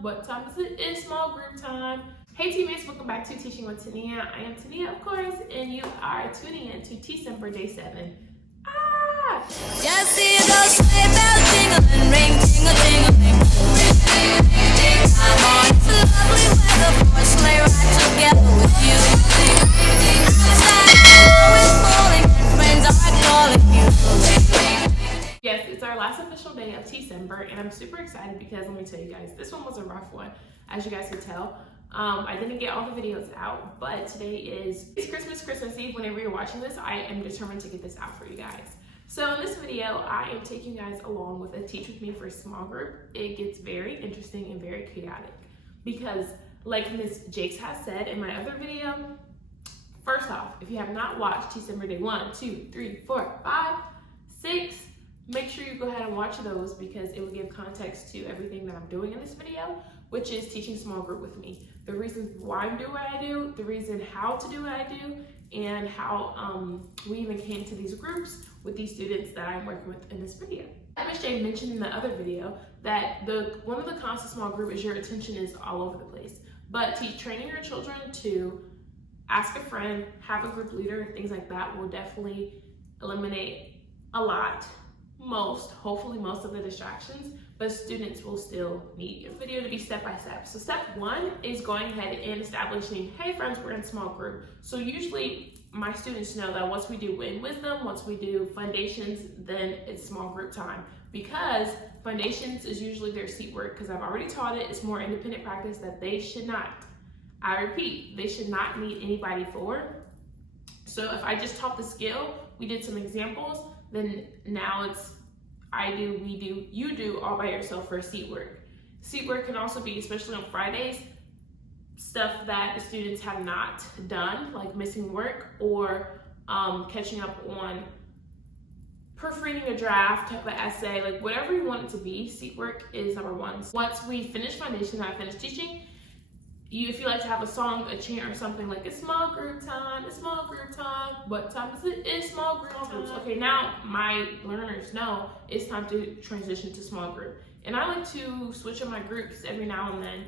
What time is it? It's small group time. Hey teammates, welcome back to Teaching with Tenia. I am Tenia, of course, and you are tuning in to Tecember Day 7. Just see those sleigh bells jingling, ring, tingle, tingling. I'm on it's lovely weather for a sleigh ride together with you. Outside the snow is falling and friends are calling you. Yes, it's our last official day of Tecember, and I'm super excited because let me tell you guys, this one was a rough one, as you guys could tell. I didn't get all the videos out, but today is Christmas Eve. Whenever you're watching this, I am determined to get this out for you guys. So in this video, I am taking you guys along with a Teach With Me for small group. It gets very interesting and very chaotic because, like Ms. Jakes has said in my other video, first off, if you have not watched Tecember Day 1, 2, 3, 4, 5, 6, make sure you go ahead and watch those because it will give context to everything that I'm doing in this video, which is teaching small group with me. The reasons why I'm doing what I do, the reason how to do what I do, and how we even came to these groups with these students that I'm working with in this video. As Ms. J mentioned in the other video that one of the cons of small group is your attention is all over the place. But training your children to ask a friend, have a group leader, things like that will definitely eliminate a lot, hopefully most of the distractions, but students will still need your video to be step by step. So step 1 is going ahead and establishing, hey friends, we're in small group. So usually my students know that once we do Win Wisdom, once we do Foundations, then it's small group time. Because Foundations is usually their seat work, because I've already taught it, it's more independent practice that they should not, I repeat, they should not need anybody for. So if I just taught the skill, we did some examples, then now it's I do, we do, you do all by yourself for seat work. Seat work can also be, especially on Fridays, stuff that the students have not done, like missing work or catching up on proofreading a draft, type of essay, like whatever you want it to be, seat work is number 1. Once we finish Foundation and I finish teaching, if you like to have a song, a chant or something like it's small group time, it's small group time, what time is it? It's small group time. Okay, now my learners know it's time to transition to small group. And I like to switch up my groups every now and then.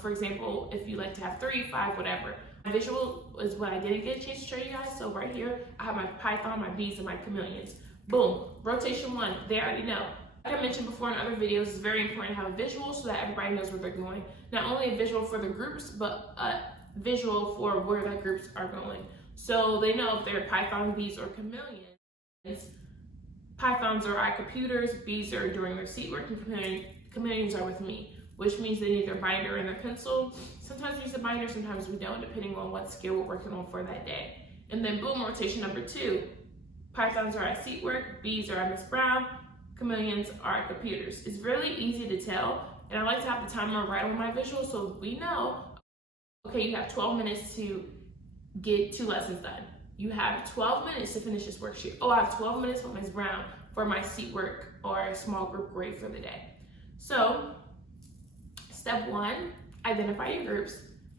For example, if you like to have 3, 5, whatever. My visual is what I didn't get a chance to show you guys. So right here, I have my Python, my bees, and my chameleons. Boom, rotation 1, they already know. Like I mentioned before in other videos, it's very important to have a visual so that everybody knows where they're going. Not only a visual for the groups, but a visual for where the groups are going. So they know if they're Python, bees, or chameleons. Pythons are at computers, bees are doing their seat work, and chameleons are with me, which means they need their binder and their pencil. Sometimes we use a binder, sometimes we don't, depending on what skill we're working on for that day. And then boom, rotation number 2. Pythons are at seat work, bees are at Miss Brown, chameleons are at computers. It's really easy to tell, and I like to have the timer right on my visual so we know, okay, you have 12 minutes to get 2 lessons done. You have 12 minutes to finish this worksheet. Oh, I have 12 minutes with Ms. Brown for my seat work or small group grade for the day. So, step 1, identify your groups,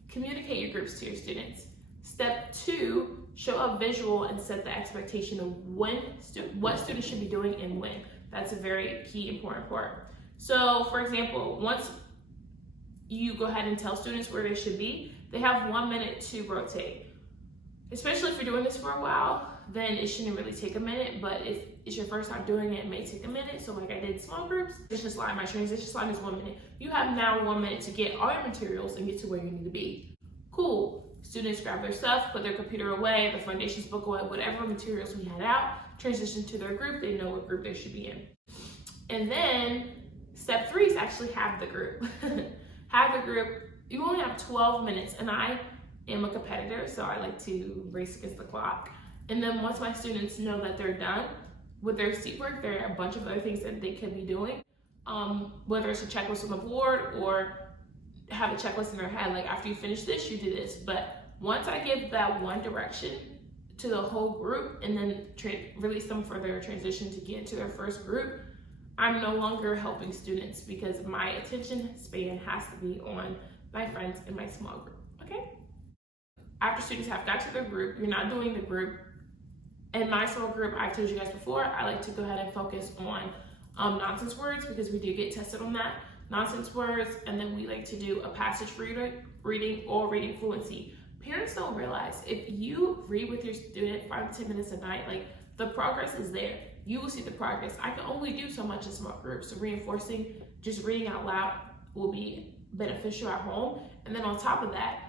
communicate your groups to your students. Step 2, show a visual and set the expectation of what students should be doing and when. That's a very key, important part. So, for example, once you go ahead and tell students where they should be, they have 1 minute to rotate. Especially if you're doing this for a while, then it shouldn't really take a minute, but if it's your first time doing it, it may take a minute. So like I did small groups, my transition slide is 1 minute. You have now 1 minute to get all your materials and get to where you need to be. Cool. Students grab their stuff, put their computer away, the Foundations book away, whatever materials we had out, transition to their group, they know what group they should be in. And then step 3 is actually have the group. Have the group, you only have 12 minutes, and I am a competitor, so I like to race against the clock. And then once my students know that they're done with their seat work, there are a bunch of other things that they could be doing, whether it's a checklist on the board or have a checklist in their head, like after you finish this, you do this. But once I give that one direction to the whole group and then release them for their transition to get into their first group, I'm no longer helping students because my attention span has to be on my friends in my small group, okay? After students have got to their group, you're not doing the group. In my small group, I've told you guys before, I like to go ahead and focus on nonsense words because we do get tested on that. nonsense words, and then we like to do a passage reading or reading fluency. Parents don't realize if you read with your student 5 to 10 minutes a night, like the progress is there. You will see the progress. I can only do so much in small groups, so reinforcing just reading out loud will be beneficial at home. And then on top of that,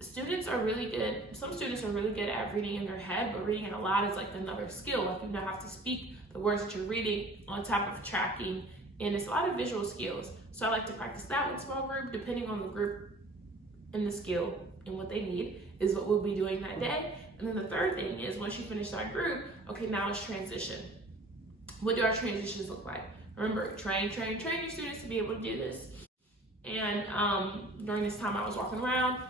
students are really good. Some students are really good at reading in their head, but reading it aloud is like another skill. Like you now have to speak the words that you're reading on top of tracking, and it's a lot of visual skills. So I like to practice that with small group, depending on the group and the skill and what they need is what we'll be doing that day. And then the third thing is once you finish that group, okay, now it's transition. What do our transitions look like? Remember, train your students to be able to do this. And during this time I was walking around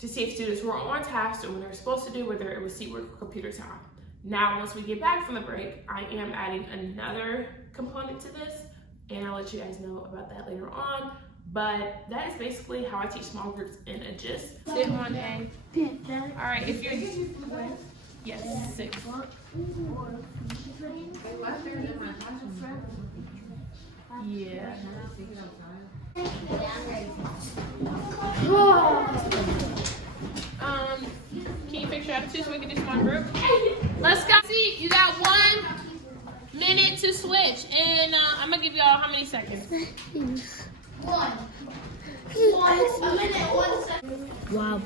to see if students were on task or what they were supposed to do, whether it was seat work or computer time. Now, once we get back from the break, I am adding another component to this, and I'll let you guys know about that later on. But that is basically how I teach small groups in a gist. Sit on A. All right, if you're, yes, 6. Yeah. Can you fix your attitude so we can do small group? Let's go. See, you got 1 minute to switch, and I'm gonna give y'all how many seconds? 1 minute, 1 second. Wob.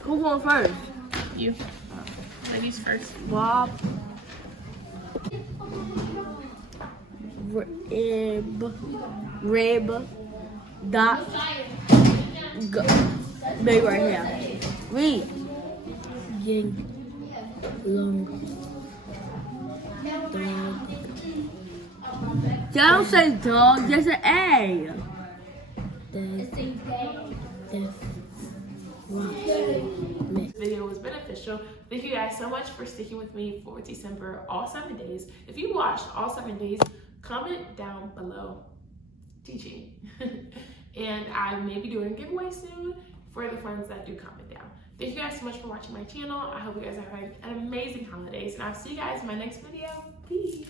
Who going first? You. Ladies first. Wob. Rib. Dot. Go. Big right here. Read. Ying. Long. Dog. Don't say dog, just an A. This video was beneficial. Thank you guys so much for sticking with me for December, all 7 days. If you watched all 7 days, comment down below teaching. And I may be doing a giveaway soon for the friends that do comment down. Thank you guys so much for watching my channel. I hope you guys are having an amazing holidays, and I'll see you guys in my next video. Peace.